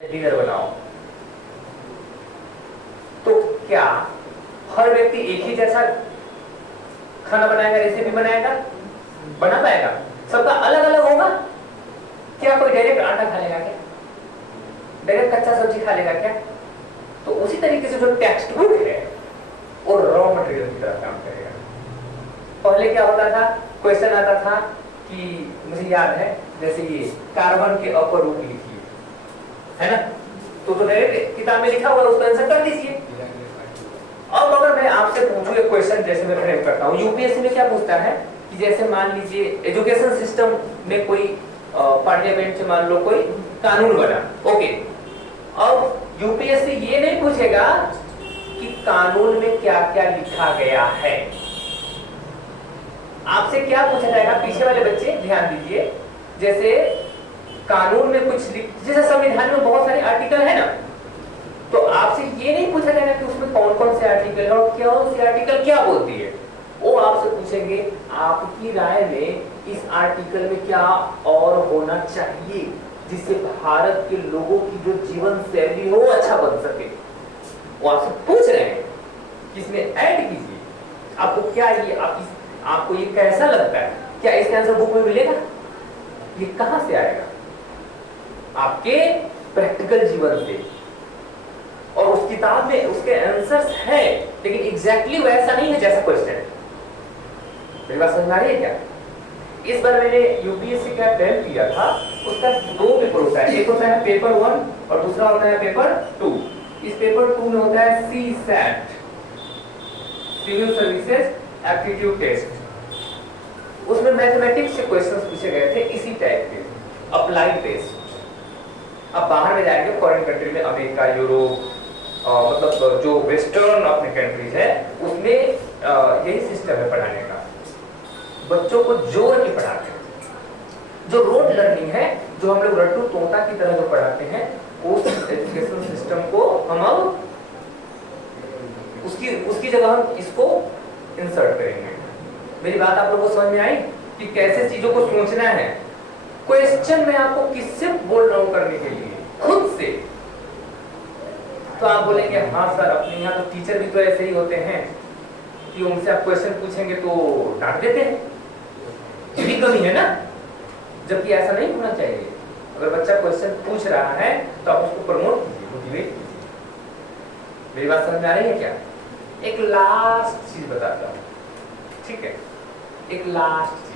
Dinner बनाओ, तो क्या हर व्यक्ति एक ही जैसा खाना बनाएगा, रेसिपी बनाएगा, बना पाएगा? सबका अलग अलग होगा। क्या कोई डायरेक्ट आटा खा लेगा क्या? डायरेक्ट कच्चा सब्जी खा लेगा क्या? तो उसी तरीके से जो टेक्स्ट बुक है वो रॉ मटेरियल की तरह काम करेगा। पहले क्या होता था, क्वेश्चन आता था कि मुझे याद है जैसे ये कार्बन के अपर रूट लिखिए, है ना, तो डायरेक्ट किताब में लिखा हुआ है, उसका आंसर कर दीजिए। अब अगर मैं आपसे पूछूं एक क्वेश्चन, जैसे मैं फ्रेम करता हूं, यूपीएससी में क्या पूछता है कि जैसे मान लीजिए एजुकेशन सिस्टम में कोई पार्लियामेंट से मान लो कोई कानून बना, ओके, अब यूपीएससी ये नहीं पूछेगा कि कानून में क्या क्या लिखा गया है। आपसे क्या पूछा जाएगा, पीछे वाले बच्चे ध्यान दीजिए, जैसे कानून में कुछ जैसे संविधान में बहुत सारे आर्टिकल है ना, तो आपसे ये नहीं पूछा जाएगा कि उसमें कौन कौन से आर्टिकल है और कौन सी आर्टिकल क्या बोलती है। वो आपसे पूछेंगे आपकी राय में इस आर्टिकल में क्या और होना चाहिए जिससे भारत के लोगों की जो जीवन शैली हो अच्छा बन सके। वो आपसे पूछ रहे हैं कि इसमें ऐड कीजिए, आपको क्या ये आपको ये कैसा लगता है, क्या इसका आंसर बुक में मिलेगा? ये कहां से आएगा? आपके प्रैक्टिकल जीवन से। और उस किताब में उसके आंसर्स है, लेकिन एग्जैक्टली वैसा नहीं है जैसा क्वेश्चन है। मेरी बात समझ आ रही है क्या? इस बार मैंने यूपीएससी का अटेम्प्ट किया था, उसका 2 पेपर होता है, एक होता है पेपर 1 और दूसरा होता है पेपर 2। इस पेपर 2 में होता है CSAT, civil services aptitude test. उसमें मैथमेटिक्स से क्वेश्चंस पूछे गए थे इसी टाइप के, अप्लाइड बेस्ड। अब बाहर में जाएंगे फॉरेन कंट्री में, अमेरिका, यूरोप, मतलब जो वेस्टर्न अपने कंट्रीज है, उसमें यही सिस्टम है पढ़ाने का। बच्चों को जोर के पढ़ाते हैं। जो रोड लर्निंग है, जो हम लोग रट्टू तोता की तरह जो पढ़ाते हैं, उस एजुकेशन सिस्टम को हम अब उसकी जगह हम इसको इंसर्ट करेंगे। मेरी बात आप लोगों को समझ में आई कि कैसे चीजों को सोचना है? क्वेश्चन में आपको किससे बोल रहा हूं करने के लिए? खुद से। तो आप बोलेंगे हाँ सर, अपने यहाँ तो टीचर भी तो ऐसे ही होते हैं कि उनसे आप क्वेश्चन पूछेंगे तो डांट देते हैं। ये भी कमी है ना, जबकि ऐसा नहीं होना चाहिए। अगर बच्चा क्वेश्चन पूछ रहा है तो आप उसको प्रमोट कीजिए, मोटिवेट कीजिए। मेरी बात समझ में आ रही है क्या? एक लास्ट चीज बताता हूं, ठीक है? एक लास्ट चीज,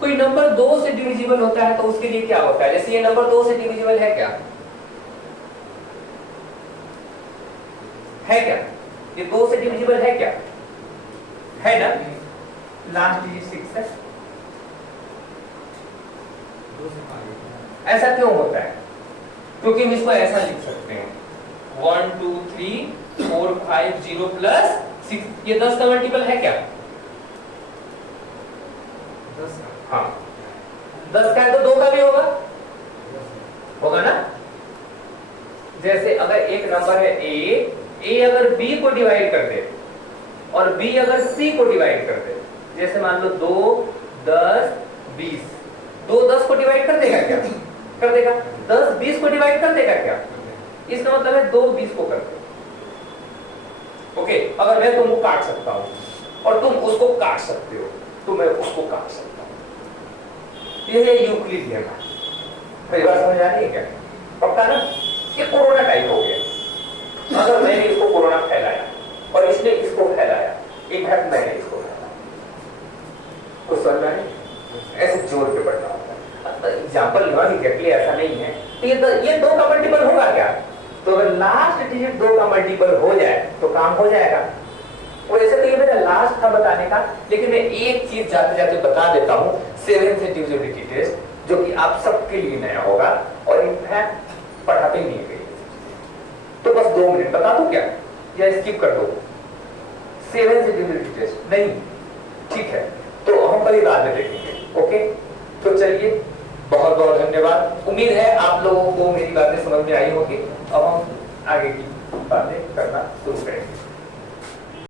कोई नंबर 2 से डिविजिबल होता है तो उसके लिए क्या होता है? जैसे ये नंबर 2 से डिविजिबल है क्या? है क्या? ये 2 से डिविजिबल है क्या? है ना? लास्ट डिजिट 6 है। ऐसा क्यों होता है? क्योंकि हम इसको ऐसा लिख सकते हैं 1 2 3 4 5 0 प्लस 6। ये 10 का मल्टीपल है क्या? 10। हाँ, 10 का है तो 2 का भी होगा ना? जैसे अगर एक नंबर है ए अगर बी को डिवाइड कर दे और बी अगर सी को डिवाइड कर दे, जैसे मान लो 2 10 20, 2 10 को डिवाइड कर देगा क्या? कर देगा। 10 20 को डिवाइड कर देगा क्या? इसका मतलब है 2 20 को कर दे। ओके, अगर मैं तुमको काट सकता हूं और तुम उसको काट सकते हो तो मैं उसको काट सकता हूं। ये है यूक्लिडियन। मेरी बात समझ आ रही है क्या? पक्का ना? ये कोरोना टाइप हो गया। अगर मैंने इसको कोरोना फैलाया और इसने इसको फैलाया, इनफैक्ट मैंने इसको फैलाया, कुछ समझ में नहीं? ऐसे जोर पे बढ़ना होता है। एग्जाम्पल एग्जैक्टली ऐसा नहीं है। तो ये 2 का मल्टीपल होगा क्या? तो अगर लास्ट डिजिट 2 का मल्टीपल हो जाए तो काम हो जाएगा। वैसे तो ये मेरा लास्ट था बताने का, लेकिन मैं एक चीज जाते जाते बता देता हूँ, 7 से डिविजिबिलिटी टेस्ट, जो कि आप सबके लिए नया होगा और इनफैक्ट पढ़ाते ही नहीं गए। तो बस 2 मिनट बता दूं क्या, या स्किप कर दो? 7 से डिविजिबिलिटी टेस्ट नहीं, ठीक है, तो हम कभी बाद में देखेंगे। ओके, तो चलिए, बहुत बहुत धन्यवाद। उम्मीद है आप लोगों को मेरी बातें समझ में आई होगी। अब हम आगे की बातें करना शुरू करेंगे।